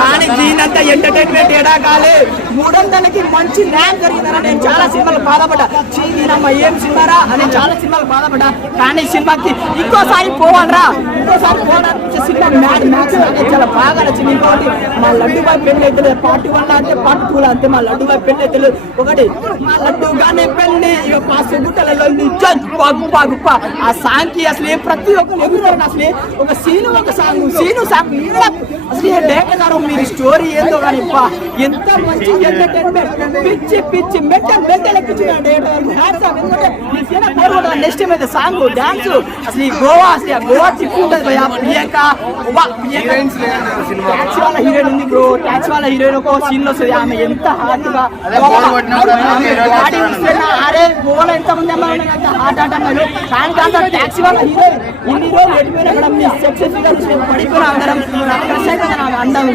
కానీ దీనంతా ఎంటర్టైన్మెంట్ ఎడాకాలే 300కి మంచి న్యాయం జరిగిందని నేను చాలా సినిమాలు బాధపడ్డా. చీనమ్మ ఏం సినిమారా అని చాలా సినిమాలు బాధపడ్డా. కానీ సినిమాకి ఇంకోసారి పోవాలరా, ఇంకోసారి పోవడానికి సినిమా మ్యాక్స్ చాలా బాగా నచ్చింది. ఇంకోటి మా లడ్డుబాయ్ పెళ్లి అయితే పార్ట్ 1 అంటే పార్ట్ 2 అంతే. మా లడ్డుబాయ్ పెళ్లి అయితే ఒకటి మా లడ్డుగానే పెళ్లి ఇక పాస్ గుట్టలలో గుప్ప ఆ సాంగ్ కి అసలు ప్రతి ఒక్కరు ఎగురుతారు. అసలు ఒక సీను సాంగ్ అసలు డైరెక్టర్ గారు మీరు స్టోరీ ఏందో కానీ ఎంత మంచి ఎంటర్టైన్మెంట్ పిచ్చి మెంటల్ ఎక్కించిన నెక్స్ట్ ఏమైతే సాంగ్ డాన్స్ అసలు ఈ గోవా తిప్పు ఉంటుంది భయ. ప్రియాంక ట్యాక్సీ వాళ్ళ హీరోయిన్ ఉంది బ్రో. ట్యాక్సీ వాళ్ళ హీరోయిన్ ఒక సీన్ లో వస్తుంది. ఆమె ఎంత హార్ట్ గా అరే గోవాలో ఎంత మంది అమ్మాయి హార్ట్ అమ్మాయిలు. కానీ దాంట్లో ట్యాక్సీ వాళ్ళ హీరోయిన్ ఇన్ని రోజులు ఎడిపోయినా కూడా మీ సక్సెస్ పడిపోయినా అందరం అందం